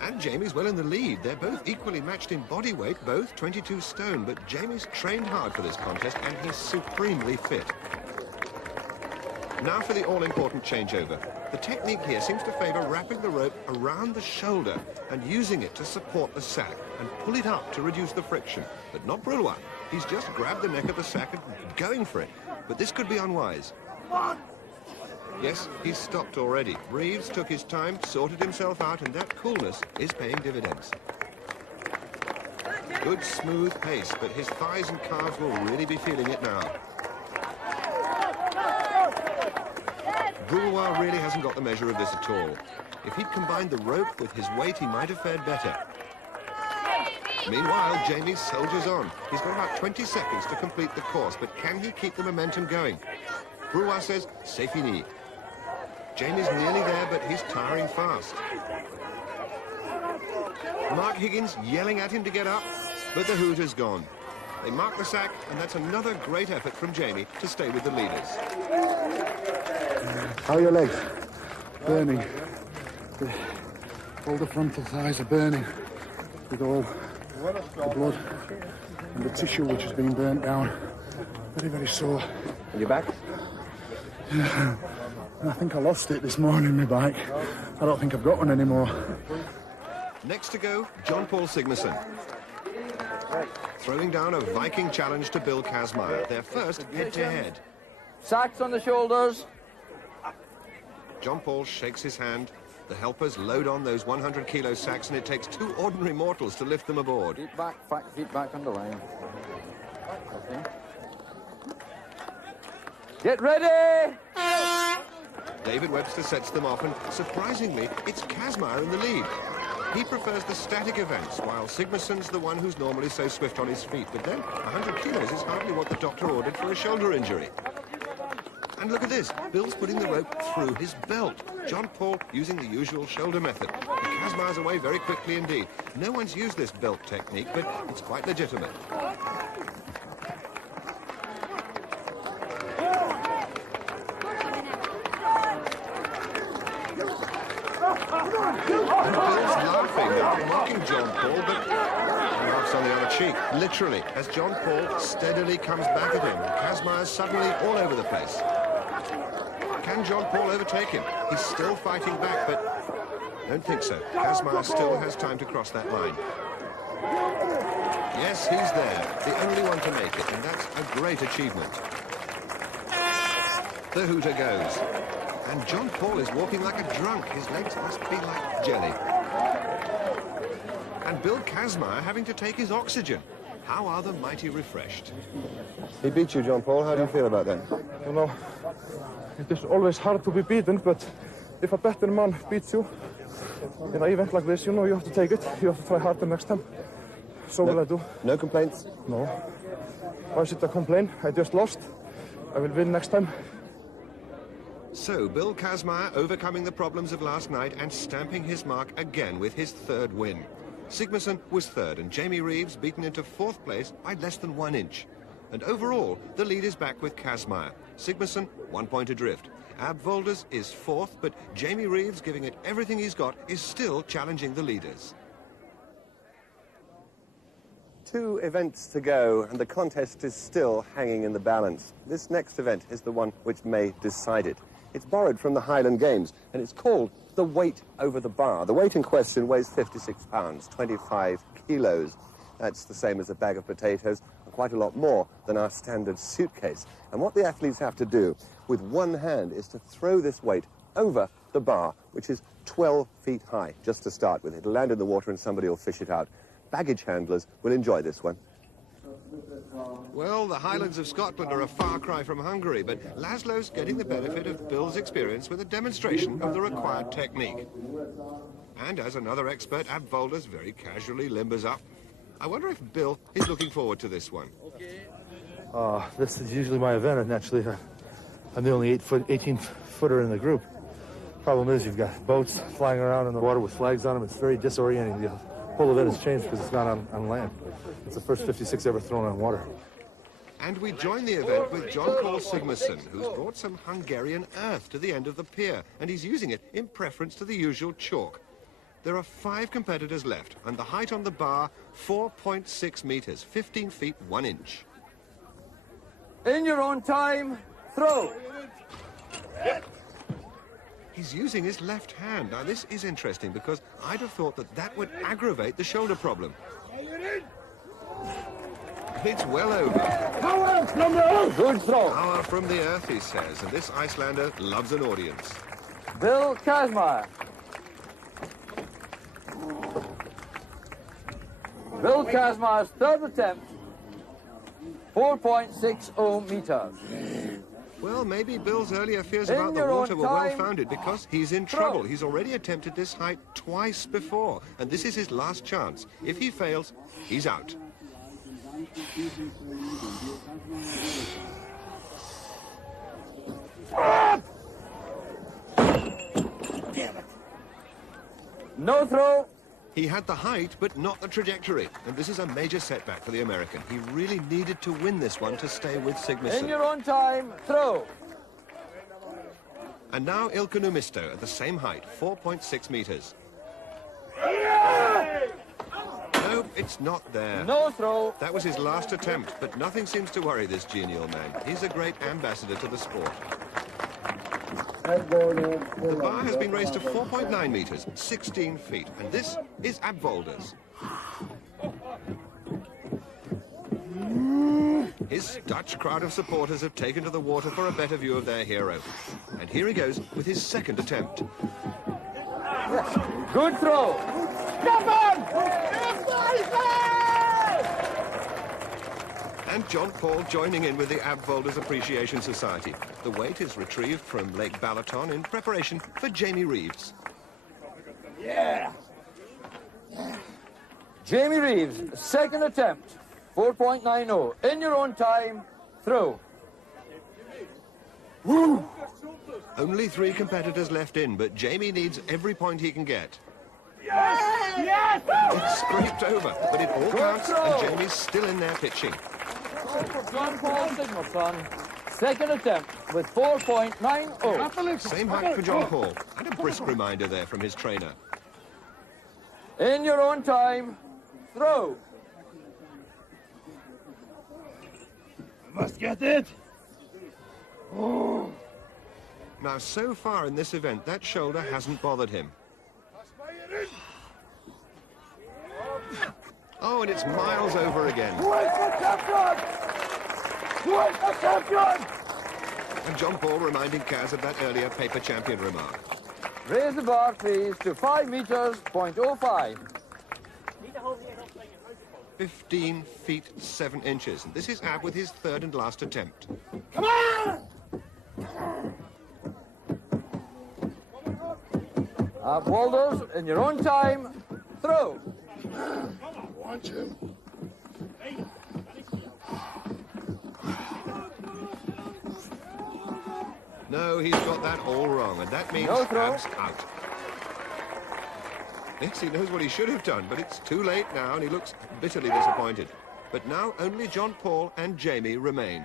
And Jamie's well in the lead. They're both equally matched in body weight, both 22 stone. But Jamie's trained hard for this contest and he's supremely fit. Now for the all-important changeover. The technique here seems to favor wrapping the rope around the shoulder and using it to support the sack and pull it up to reduce the friction. But not Brulois. He's just grabbed the neck of the sack and going for it. But this could be unwise. Yes, he's stopped already. Reeves took his time, sorted himself out, and that coolness is paying dividends. Good, smooth pace, but his thighs and calves will really be feeling it now. Brulois really hasn't got the measure of this at all. If he'd combined the rope with his weight, he might have fared better. Meanwhile, Jamie soldiers on. He's got about 20 seconds to complete the course, but can he keep the momentum going? Brouwer says, c'est fini. Jamie's nearly there, but he's tiring fast. Mark Higgins yelling at him to get up, but the hoot has gone. They mark the sack, and that's another great effort from Jamie to stay with the leaders. How are your legs? Burning. All the frontal thighs are burning with all the blood and the tissue which has been burnt down. Very, very sore. And you're back? I think I lost it this morning, my bike. I don't think I've got one anymore. Next to go, John Paul Sigmarsson. Throwing down a Viking challenge to Bill Kazmaier, their first head-to-head. Sacks on the shoulders. John Paul shakes his hand. The helpers load on those 100-kilo sacks, and it takes two ordinary mortals to lift them aboard. Feet back on the line. Okay. Get ready! David Webster sets them off, and surprisingly, it's Kazmaier in the lead. He prefers the static events, while Sigmarsson's the one who's normally so swift on his feet. But then, 100 kilos is hardly what the doctor ordered for a shoulder injury. And look at this. Bill's putting the rope through his belt. John Paul using the usual shoulder method. But Kazmaier's away very quickly indeed. No one's used this belt technique, but it's quite legitimate. And Bill's laughing, mocking John Paul, but laughs on the other cheek, literally, as John Paul steadily comes back at him. Kazmaier's suddenly all over the place. Can John Paul overtake him? He's still fighting back, but don't think so. Kazmaier still has time to cross that line. Yes, he's there, the only one to make it, and that's a great achievement. The hooter goes. And John Paul is walking like a drunk. His legs must be like jelly. And Bill Kazmaier having to take his oxygen. How are the mighty refreshed? He beat you, John Paul. How do you feel about that? You know, it is always hard to be beaten, but if a better man beats you in an event like this, you know you have to take it. You have to try harder next time. So will I do. No complaints? No. Why should I complain? I just lost. I will win next time. So, Bill Kazmaier overcoming the problems of last night and stamping his mark again with his third win. Sigmarsson was third, and Jamie Reeves beaten into fourth place by less than 1 inch. And overall, the lead is back with Kazmaier. Sigmarsson, 1 point adrift. Ab Volders is fourth, but Jamie Reeves, giving it everything he's got, is still challenging the leaders. 2 events to go, and the contest is still hanging in the balance. This next event is the one which may decide it. It's borrowed from the Highland Games, and it's called the weight over the bar. The weight in question weighs 56 pounds, 25 kilos. That's the same as a bag of potatoes, and quite a lot more than our standard suitcase. And what the athletes have to do with one hand is to throw this weight over the bar, which is 12 feet high, just to start with. It'll land in the water and somebody will fish it out. Baggage handlers will enjoy this one. Well, the Highlands of Scotland are a far cry from Hungary, but Laszlo's getting the benefit of Bill's experience with a demonstration of the required technique. And as another expert, Ab Volders very casually limbers up. I wonder if Bill is looking forward to this one. This is usually my event, and actually I'm the only 18-footer in the group. Problem is, you've got boats flying around in the water with flags on them. It's very disorienting. The whole event has changed because it's not on land. It's the first 56 ever thrown on water. And we join the event with John Paul Sigmarsson, who's brought some Hungarian earth to the end of the pier, and he's using it in preference to the usual chalk. There are 5 competitors left, and the height on the bar, 4.6 meters, 15 feet 1 inch. In your own time, throw. He's using his left hand. Now, this is interesting because I'd have thought that that would aggravate the shoulder problem. It's well over. Power from the earth. Good throw. Power from the earth, he says, and this Icelander loves an audience. Bill Kazmaier. Bill Kazmaier's third attempt, 4.60 meters. Well, maybe Bill's earlier fears In about the your own water were time. well-founded because he's in Throw. trouble. He's already attempted this height twice before, and this is his last chance. If he fails, he's out. No throw. He had the height, but not the trajectory, and this is a major setback for the American. He really needed to win this one to stay with In Sigmarsson. your own time. Throw. And now Ilkka Numisto at the same height, 4.6 meters. Nope, it's not there. No throw. That was his last attempt, but nothing seems to worry this genial man. He's a great ambassador to the sport. The bar has been raised to 4.9 meters, 16 feet, and this is Abvolders. His Dutch crowd of supporters have taken to the water for a better view of their hero. And here he goes with his second attempt. Good throw. And John Paul joining in with the Abvolders Appreciation Society. The weight is retrieved from Lake Balaton in preparation for Jamie Reeves. Jamie Reeves, second attempt. 4.90. In your own time. Throw. Only 3 competitors left in, but Jamie needs every point he can get. It's scraped over, but it all counts, and Jamie's still in there pitching. For John Paul Sigmarsson, second attempt with 4.90. Same height for John Paul, and a brisk reminder there from his trainer. In your own time. Throw. Must get it. Now, so far in this event, that shoulder hasn't bothered him. Oh, and it's miles over again. Who is the champion? Who is the champion? And John Paul reminding Kaz of that earlier paper champion remark. Raise the bar, please, to 5 meters, .05. 15 feet 7 inches. And this is Ab with his third and last attempt. Come on! Walders, in your own time. Throw. Want him. No, he's got that all wrong, and that means No throw. Ab's out. Yes, he knows what he should have done, but it's too late now, and he looks bitterly disappointed. But now only John Paul and Jamie remain.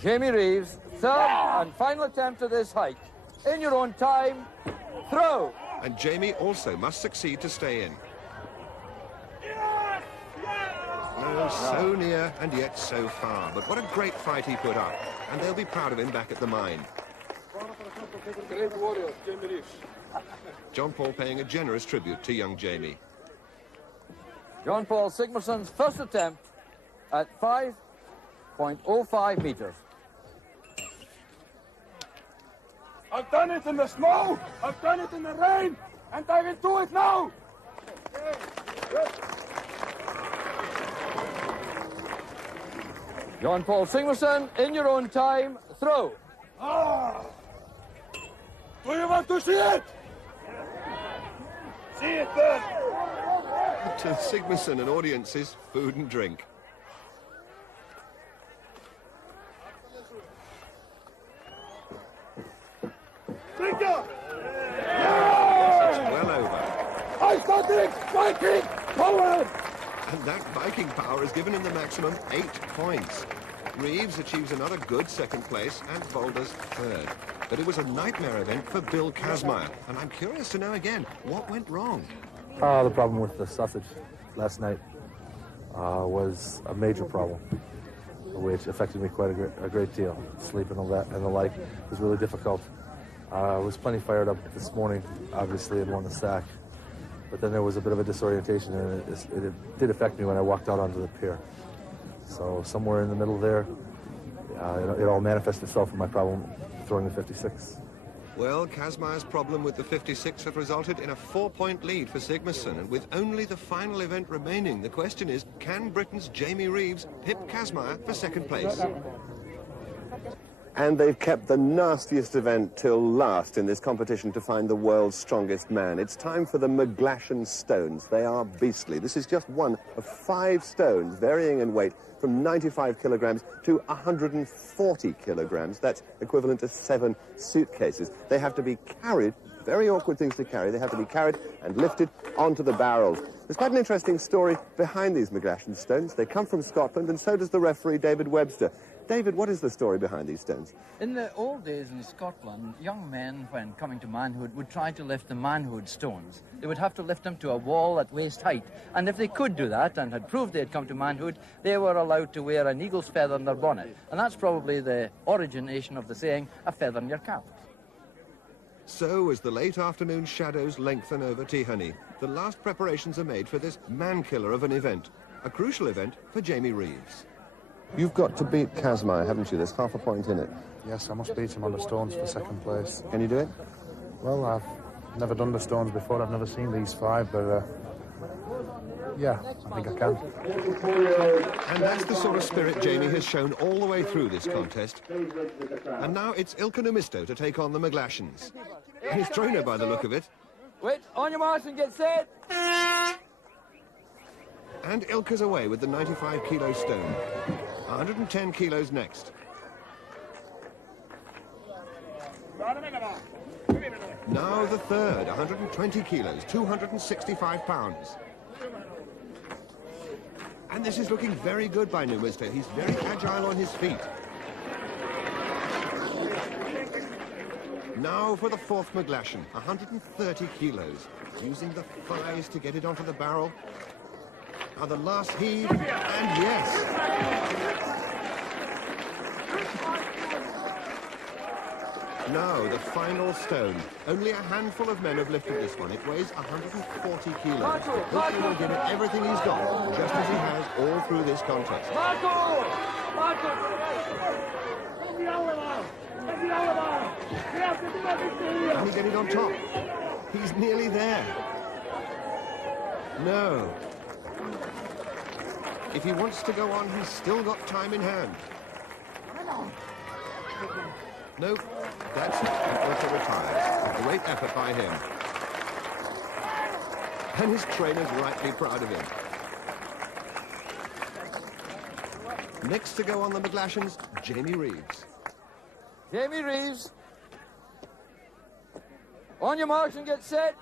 Jamie Reeves, third and final attempt at this height. In your own time. Throw. And Jamie also must succeed to stay in. No, so near and yet so far. But what a great fight he put up. And they'll be proud of him back at the mine. Great warrior, Jamie Reeves. John Paul paying a generous tribute to young Jamie. John Paul Sigmarsson's first attempt at 5.05 meters. I've done it in the snow, I've done it in the rain, and I will do it now. John Paul Sigmarsson, in your own time. Throw. Do you want to see it? See it then. To Sigmarsson and audiences, food and drink. Finger! It's well over. I've got it! Viking power! And that Viking power has given him the maximum 8 points. Reeves achieves another good second place and Volders third. But it was a nightmare event for Bill Kazmaier. And I'm curious to know again, what went wrong? The problem with the sausage last night was a major problem, which affected me quite a great deal. Sleep and all that and the like was really difficult. I was plenty fired up this morning, obviously, and won the stack. But then there was a bit of a disorientation, and it did affect me when I walked out onto the pier. So somewhere in the middle there, it all manifested itself in my problem throwing the 56. Well, Kazma's problem with the 56 have resulted in a 4-point lead for Sigmarsson, and with only the final event remaining, the question is, can Britain's Jamie Reeves pip Kazma for second place? And they've kept the nastiest event till last in this competition to find the world's strongest man. It's time for the McGlashan stones. They are beastly. This is just one of 5 stones, varying in weight from 95 kilograms to 140 kilograms. That's equivalent to 7 suitcases. They have to be carried, very awkward things to carry. They have to be carried and lifted onto the barrels. There's quite an interesting story behind these McGlashan stones. They come from Scotland, and so does the referee, David Webster. David, what is the story behind these stones? In the old days in Scotland, young men, when coming to manhood, would try to lift the manhood stones. They would have to lift them to a wall at waist height. And if they could do that and had proved they had come to manhood, they were allowed to wear an eagle's feather in their bonnet. And that's probably the origination of the saying, a feather in your cap. So, as the late afternoon shadows lengthen over Tihany, the last preparations are made for this man-killer of an event. A crucial event for Jamie Reeves. You've got to beat Kazma, haven't you? There's half a point in it. Yes, I must beat him on the stones for second place. Can you do it? Well, I've never done the stones before. I've never seen these 5, but yeah, I think I can. And that's the sort of spirit Jamie has shown all the way through this contest. And now it's Ilkka Numisto to take on the McGlashans. And he's thrown her by the look of it. Wait, on your march and get set. And Ilkka's away with the 95-kilo stone. 110 kilos next. Now the third, 120 kilos, 265 pounds. And this is looking very good by Numisto. He's very agile on his feet. Now for the fourth McGlashan, 130 kilos. Using the thighs to get it onto the barrel. Now the last heave, and yes! Now the final stone. Only a handful of men have lifted this one. It weighs 140 kilos. Ilkka will give it everything he's got, just as he has all through this contest. Can he get it on top? He's nearly there. No. If he wants to go on, he's still got time in hand. Nope, that's it. Ilkka retires. A great effort by him. And his trainer's rightly proud of him. Next to go on the McGlashans, Jamie Reeves. Jamie Reeves. On your marks and get set.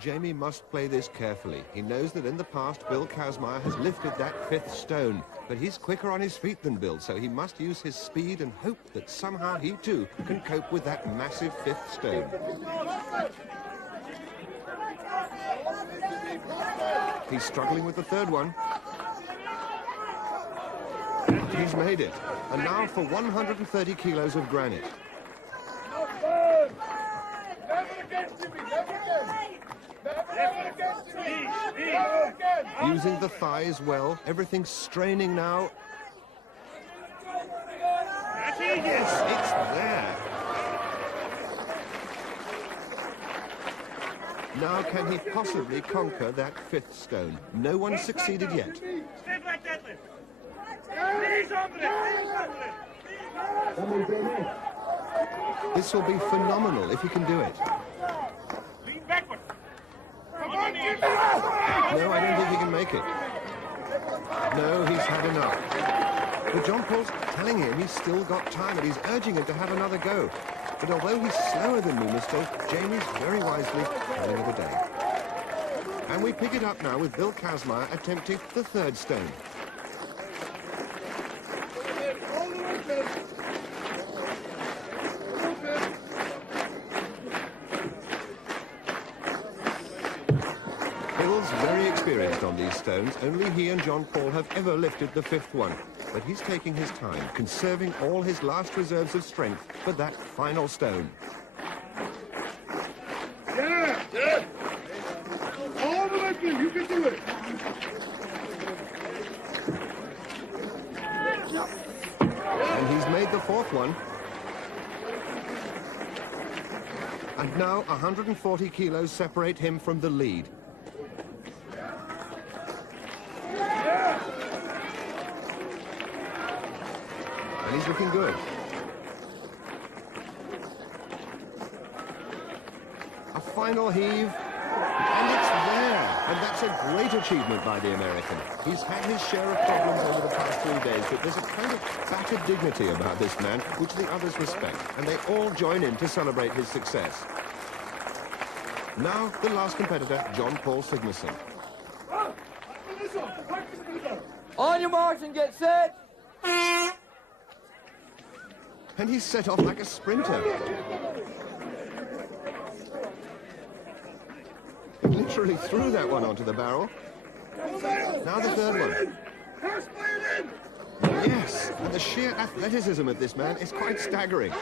Jamie must play this carefully. He knows that in the past, Bill Kazmaier has lifted that 5th stone, but he's quicker on his feet than Bill, so he must use his speed and hope that somehow he too can cope with that massive 5th stone. He's struggling with the 3rd one. He's made it. And now for 130 kilos of granite. Using the thighs well, everything's straining now. Yes, it's there. Now can he possibly conquer that 5th stone? No one succeeded yet. This will be phenomenal if he can do it. No, I don't think he can make it. No, he's had enough. But John Paul's telling him he's still got time, and he's urging him to have another go. But although he's slower than Numisto, Jamie's very wisely having it a day. And we pick it up now with Bill Kazmaier attempting the 3rd stone. Bill's very experienced on these stones. Only he and John Paul have ever lifted the 5th one. But he's taking his time, conserving all his last reserves of strength for that final stone. Yeah! All the way through, you can do it! And he's made the 4th one. And now 140 kilos separate him from the lead. And he's looking good. A final heave, and it's there. And that's a great achievement by the American. He's had his share of problems over the past 3 days, but there's a kind of battered dignity about this man, which the others respect, and they all join in to celebrate his success. Now, the last competitor, John Paul Sigmarsson. On your marks and get set. And he's set off like a sprinter. He literally threw that one onto the barrel. Now the third one. Yes, and the sheer athleticism of this man is quite staggering.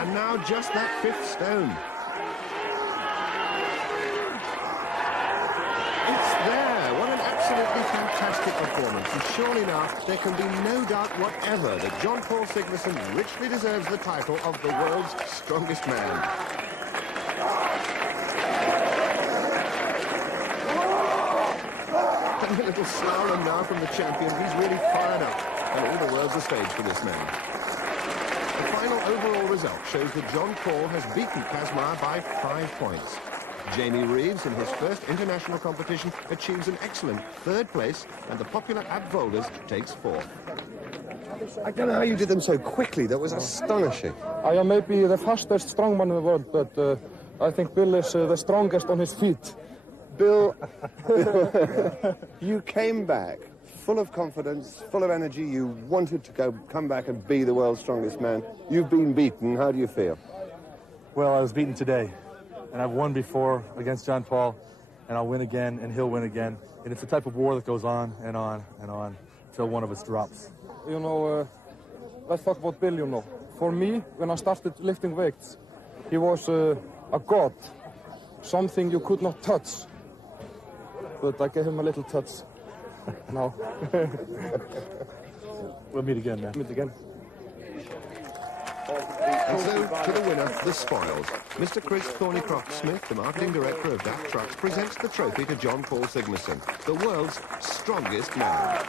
And now just that fifth stone. It's there. What an absolutely fantastic performance. And surely now there can be no doubt whatever that John Paul Sigmarsson richly deserves the title of the world's strongest man. And a little slalom now from the champion. He's really fired up. And all the world's a stage for this man. The final overall result shows that John Paul has beaten Kazmaier by 5 points. Jamie Reeves, in his first international competition, achieves an excellent 3rd place, and the popular Ab Volders takes 4th. I don't know how you did them so quickly. That was astonishing. I am maybe the fastest strongman in the world, but I think Bill is the strongest on his feet. Bill, you came back full of confidence, full of energy. You wanted to come back and be the world's strongest man. You've been beaten. How do you feel? Well, I was beaten today, and I've won before against John Paul, and I'll win again, and he'll win again. And it's a type of war that goes on and on and on until one of us drops. You know, let's talk about Bill, you know. For me, when I started lifting weights, he was a god, something you could not touch. But I gave him a little touch now. We'll meet again, man. Meet again. And so, to the winner, the spoils. Mr. Chris Thornycroft-Smith, the marketing director of DAF Trucks, presents the trophy to John Paul Sigmarsson, the world's strongest man.